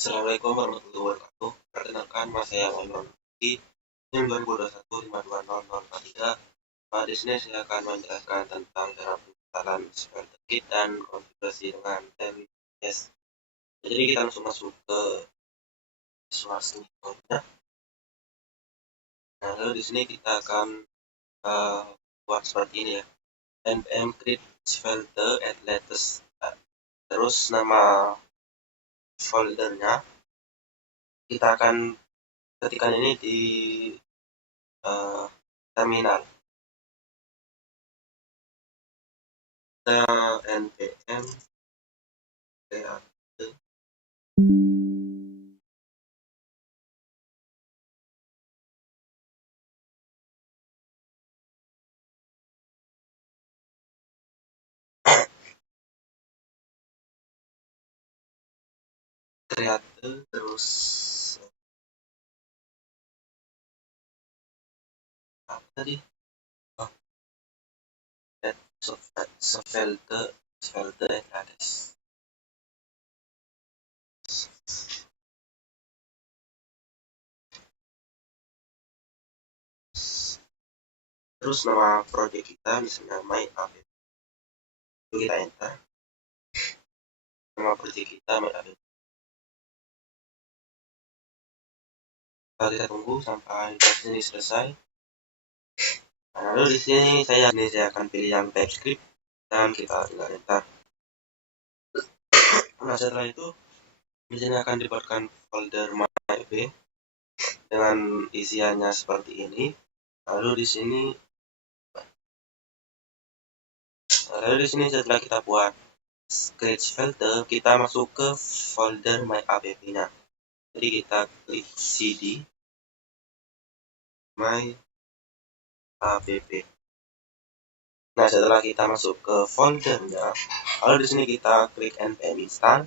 Assalamualaikum warahmatullahi wabarakatuh. Perkenalkan, nama saya Muhammad Nurdi. NIM 2021 520043. Di sini saya akan menjelaskan tentang cara penginstalan Svelte Kit dan konfigurasi dengan TWS. Jadi kita langsung masuk ke Visual Studio-nya. Nah, lalu di sini kita akan buat seperti ini ya. npm create Svelte at latest. Terus nama foldernya kita akan ketikkan ini di terminal. npm create terus apa tadi? Oh, Svelte Atlas. Terus nama project kita misalnya my app. Lalu kita enter. Nama project kita my app. Lalu kita tunggu sampai ini selesai. Nah, lalu di sini saya akan pilih yang TypeScript dan kita tinggal enter. Nah, setelah itu di sini akan dibuatkan folder my.app dengan isiannya seperti ini. Lalu di sini setelah kita buat create Svelte, kita masuk ke folder my app-nya. Jadi kita klik cd my app. Nah, setelah kita masuk ke foldernya, lalu di sini kita klik npm install.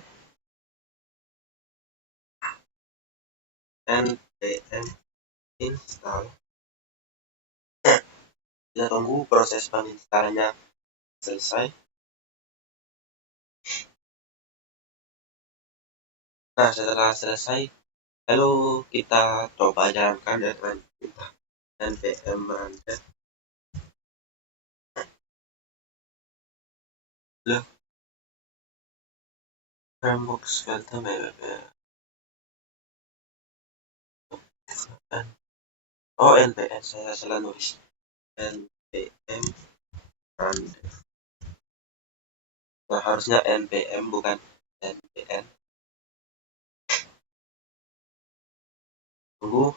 Kita tunggu proses penginstalnya selesai. Nah, setelah selesai, lalu kita coba jalankan dengan kita npm run. Framework Svelte npm saya salah nulis. npm run. Nah, harusnya npm bukan npm. Tunggu.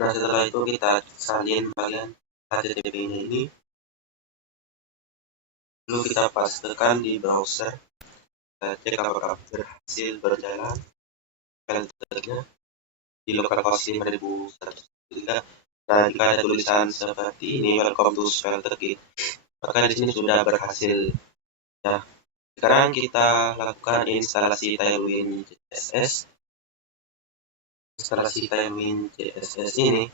Nah, setelah itu kita salin bagian HTTP ini. Lalu kita pastekan di browser. Kita cek apakah berhasil berjalan filternya di localhost 5103. Nah, jika ada tulisan seperti ini, welcome to Svelte Kit, maka di sini sudah berhasil. Nah, sekarang kita lakukan instalasi Tailwind CSS. Instalasi Tailwind CSS ini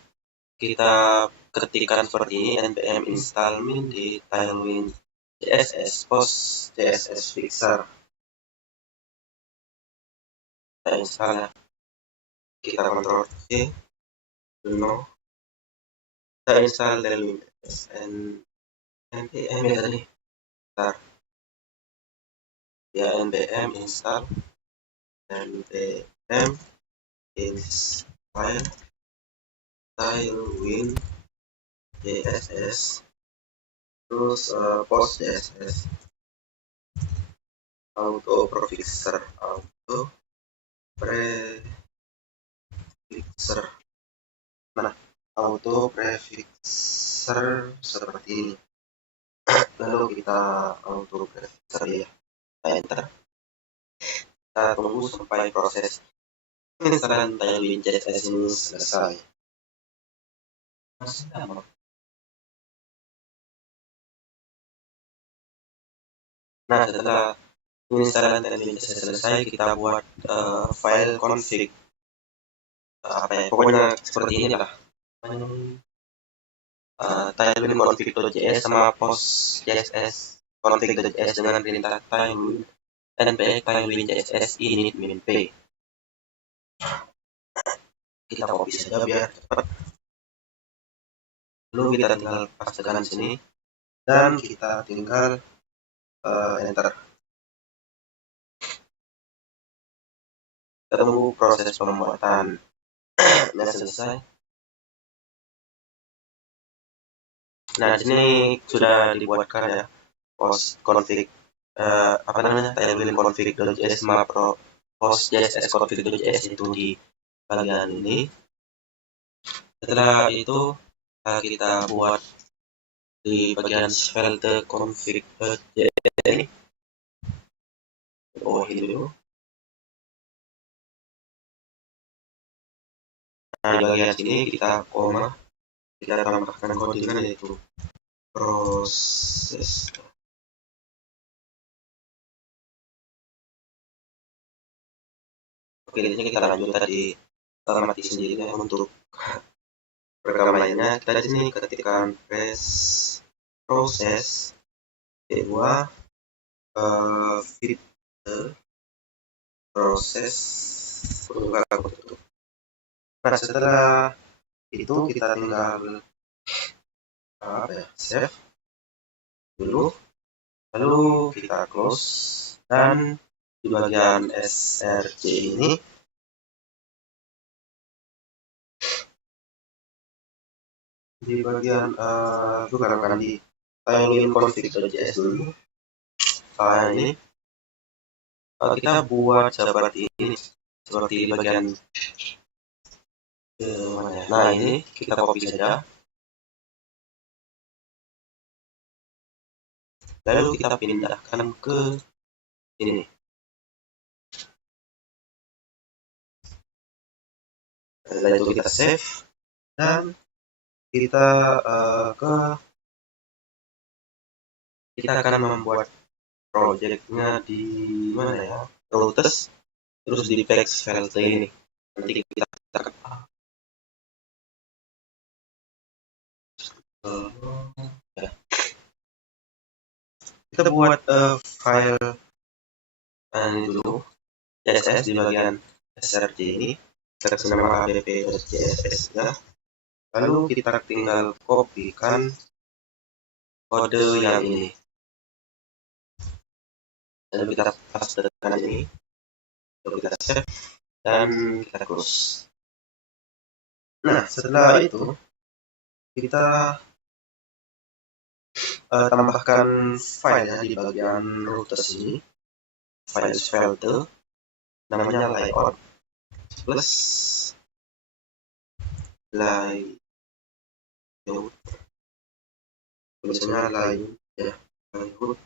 kita ketikkan seperti ini, npm install min di Tailwind CSS post CSS fixer. Kita install ya. Kita Ctrl C. No. Kita install Tailwind CSS npm ya tadi. Bentar. Ya, npm install npm install Tailwind CSS terus post CSS auto prefixer mana auto prefixer seperti ini. Lalu kita auto prefixer ya, enter. Kita tunggu sampai proses penginstalan Tailwind CSS ini selesai. Masih lama. Nah, setelah penginstalan Tailwind CSS selesai, kita buat file config. Apa ya, pokoknya seperti ini lah. Tailwind config.js sama post.js config.js dengan perintah tailwind npx tailwind css init min p. Kita copy saja biar cepat. Lalu kita tinggal pastekan di sini dan kita tinggal enter. Kita tunggu proses pembuatan selesai. Nah, di sini sudah dibuatkan ya post config tailwind config.js sama post css config.js itu di bagian ini. Setelah itu kita buat di bagian svelte config.js ini. Oh, ini dulu. Nah, di bagian sini kita koma, kita tambahkan codingan yaitu proses. Oke, ini kita lanjut tadi mati sendiri ya untuk program lainnya. Kita di sini ketikkan proses kedua filter proses tutup. Nah, setelah itu kita tinggal save dulu, lalu kita close, dan di bagian src ini di bagian bukan di tailwind config.js dulu. Ini kita buat seperti ini, seperti di bagian nah ini kita copy saja, lalu kita pindahkan ke ini. Setelah itu kita save dan kita kita akan membuat projectnya di mana ya, routes, terus di text svelte ini. Nanti kita kita buat file ini dulu CSS di bagian src ini, kita kasih nama app.css ya. Lalu kita tinggal kopikan kode yang ini, lalu kita pastekan ini, lalu kita save dan kita close. Nah, setelah itu kita tambahkan file ya di bagian routes ini, file svelte namanya layout plus layout, tulisannya layout ya, layout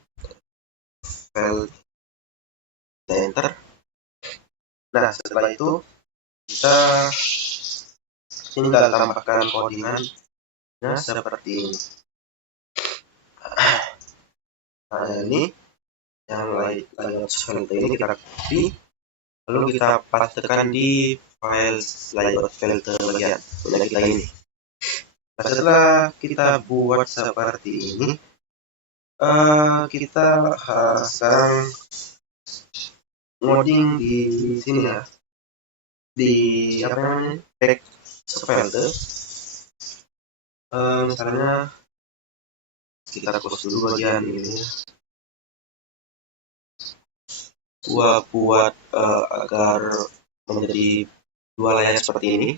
file, enter. Nah, setelah itu kita tinggal tambahkan codingannya seperti ini. Nah, ini yang layout svelte ini kita copy, lalu kita pastekan di file layout svelte bagian kita ini. Nah, setelah kita buat seperti ini, kita sekarang ngoding di sini ya, di apa namanya, text svelte. Misalnya kita close dulu bagian ini, buat agar menjadi dua layar seperti ini.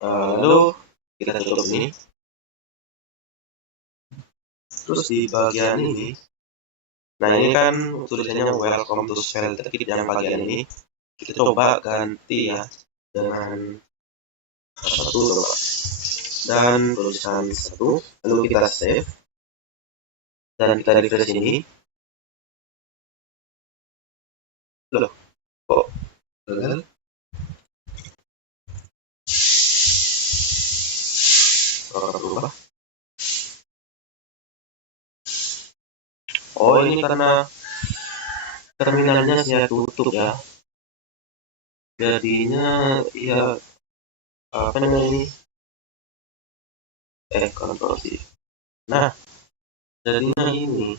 Lalu kita tutup ini, terus di bagian ini, nah ini kan tulisannya welcome to svelte, yang bagian ini kita coba ganti ya dengan satu dan tulisan satu, lalu kita save dan kita refresh ini. Loh, kok gagal? Berubah. Oh, ini karena terminalnya saya tutup ya, jadinya ya apa namanya ini, kontrol C. Nah, jadinya ini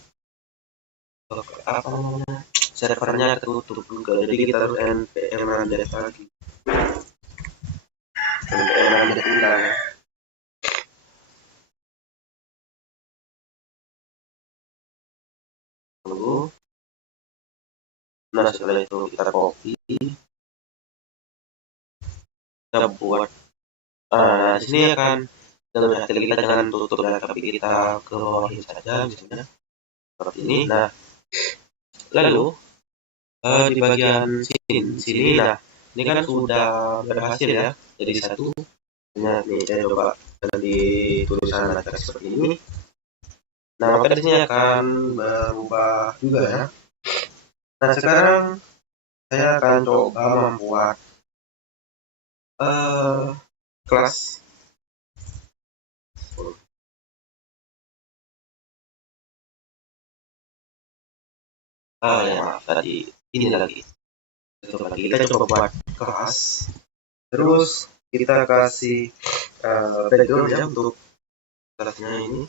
apa namanya, servernya tertutup juga, jadi kita harus npm update lagi, npm update ulang ya. Tunggu. Nah, setelah itu kita copy, kita buat, di sini akan dalam hasil kita jangan tutup ya, tapi kita ke bawahin saja misalnya seperti ini. Nah, lalu di bagian sini, nah ini kan sudah berhasil ya, jadi satu. Nih saya coba di tulisan baca seperti ini. Nah, maka di sini akan berubah juga ya. Nah, sekarang saya akan coba membuat kelas. Ya maaf tadi ini lagi. Kita coba buat kelas. Terus kita kasih background ya untuk kelasnya ini.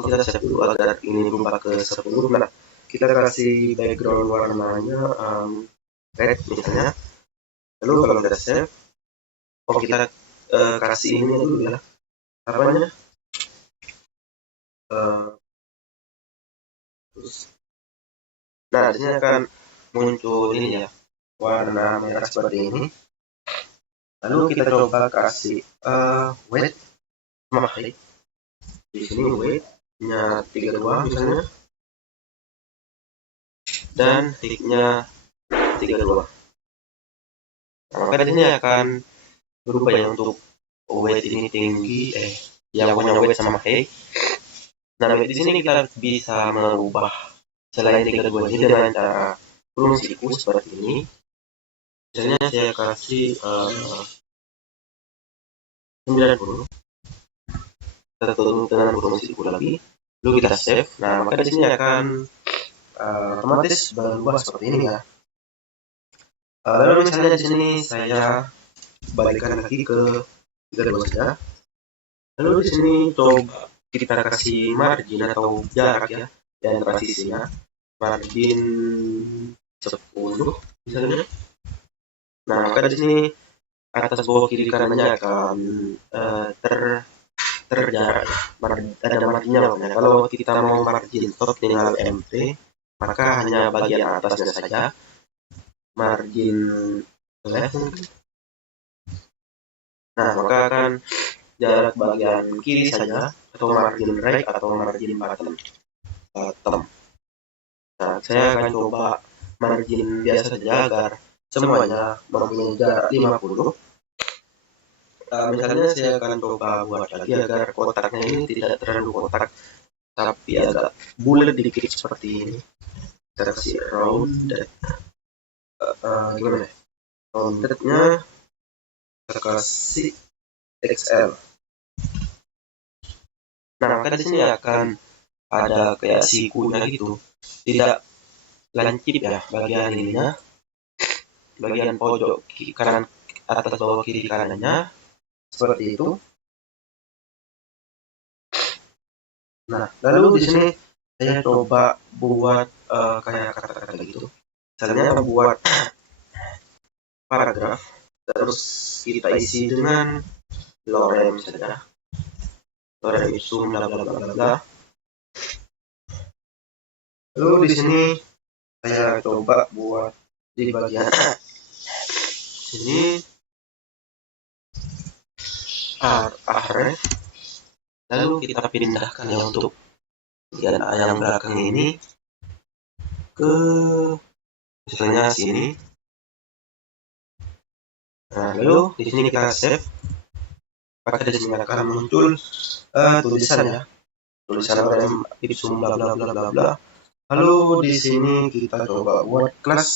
Kita save dulu agar ini berubah ke 10. Nah, kita kasih background warnanya red misalnya. Lalu kalau udah save, kita kasih ini dulu ya, apanya, terus nah di sini akan muncul ini ya, warna merah seperti ini. Lalu kita coba kasih weight sama height. Di sini weight-nya 32 misalnya, dan height-nya 32. Nah, maka di sini akan berubah ya untuk weight ini tinggi, yang punya weight sama height. Nah, di sini kita bisa merubah selain 32 ini dengan cara kurung siku seperti ini. Misalnya saya kasih 90. Kita tutup dengan kurung siku lagi. Lalu kita save. Nah, maka di sini akan otomatis berubah seperti ini ya. Lalu misalnya di sini saya balikkan lagi ke 32 saja. Lalu di sini coba kita kasih margin atau jarak ya, dan transisinya margin 10 misalnya. Nah, maka di sini atas bawah kiri kanannya akan terjarak, ada marginnya pokoknya. Kalau kita mau margin top tinggal MP, maka hanya bagian atasnya saja, margin left. Nah, maka akan jarak bagian kiri saja, atau margin right, atau margin bottom. Nah, saya akan coba margin biasa saja agar semuanya mempunyai jarak 50. Misalnya saya akan coba buat lagi agar kotaknya ini tidak terlalu kotak, tapi agak bulat dikit seperti ini. Kita kasih rounded, gimana ya? Roundednya kita kasih XL. Nah, maka di sini akan ada kayak sikunya gitu, tidak lancip ya bagian ininya, bagian pojok kiri kanan, atas bawah kiri kanannya seperti itu. Nah, lalu di sini saya coba buat kayak kata-kata gitu. Misalnya buat paragraf, terus kita isi dengan lorem saja, lorem ipsum bla bla bla bla bla. Lalu di sini saya coba buat di bagian sini href. Lalu kita pindahkan ya untuk bagian yang belakang ini ke misalnya sini. Nah, lalu di sini kita save. Maka di sini akan muncul tulisan ya, tulisan lorem ipsum bla bla bla bla bla. Lalu di sini kita coba buat kelas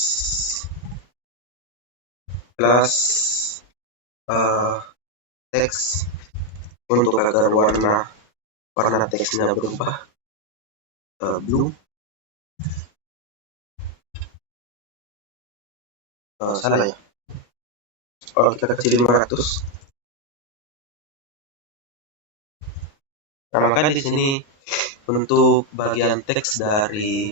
teks untuk agar warna teksnya berubah blue. Salah ya. Kita kasih 500. Nah, maka di sini untuk bagian teks dari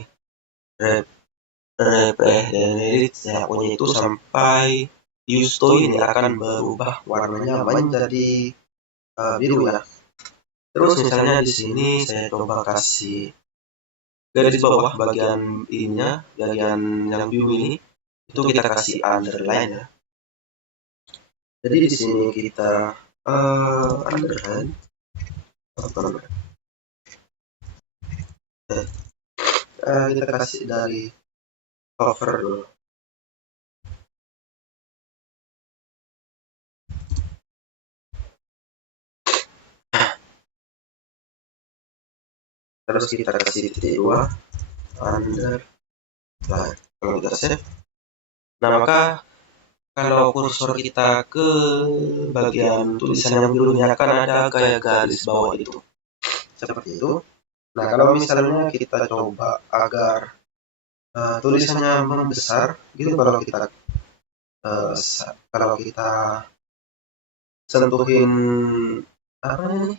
reprehensit ya, pokoknya itu sampai Yusto ini akan berubah warnanya menjadi biru ya. Terus misalnya di sini saya coba kasih garis bawah bagian ininya, bagian yang biru ini, itu kita kasih underline ya. Jadi di sini kita underline kita kasih dari cover dulu. Terus kita kasih titik 2 underline. Kalau kita save, nah maka kalau kursor kita ke bagian tulisan yang biru ini akan ada gaya garis bawah itu, seperti itu. Nah, kalau misalnya kita coba agar tulisannya membesar, gitu, kalau kita sentuhin apa ini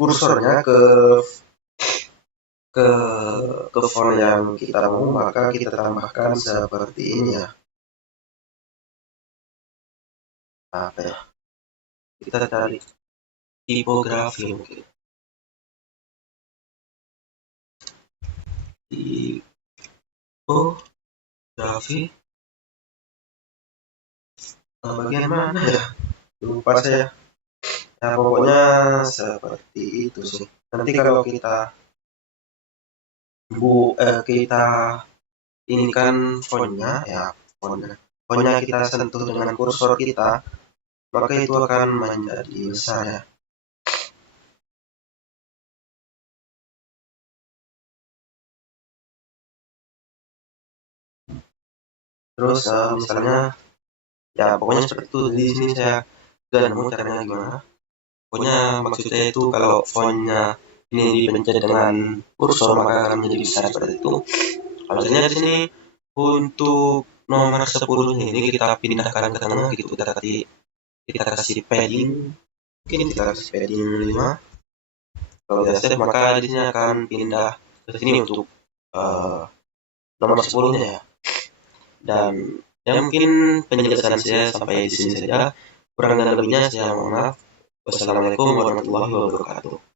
kursornya ke font yang kita mau, maka kita tambahkan seperti ini ya. Apa ya? Kita cari tipografi mungkin. Tipografi. Bagian mana ya? Lupa saya. Nah, pokoknya seperti itu sih. Nanti kalau kita kita ini kan fontnya ya, fontnya kita sentuh dengan kursor kita, maka itu akan menjadi besar ya. Terus misalnya ya pokoknya seperti itu. Di sini saya gak nemu caranya gimana. Pokoknya maksudnya itu kalau fontnya ini dipencet dengan kursor maka akan menjadi besar seperti itu. Kalau di sini untuk nomor 10 ini kita pindahkan ke tengah gitu, kita kasih padding, mungkin kita kasih padding 5. Kalau kita save maka di sini akan pindah ke sini untuk nomor 10-nya ya. Dan ya mungkin penjelasan saya sampai di sini saja. Kurang dan lebihnya saya mohon maaf. Wassalamualaikum warahmatullahi wabarakatuh.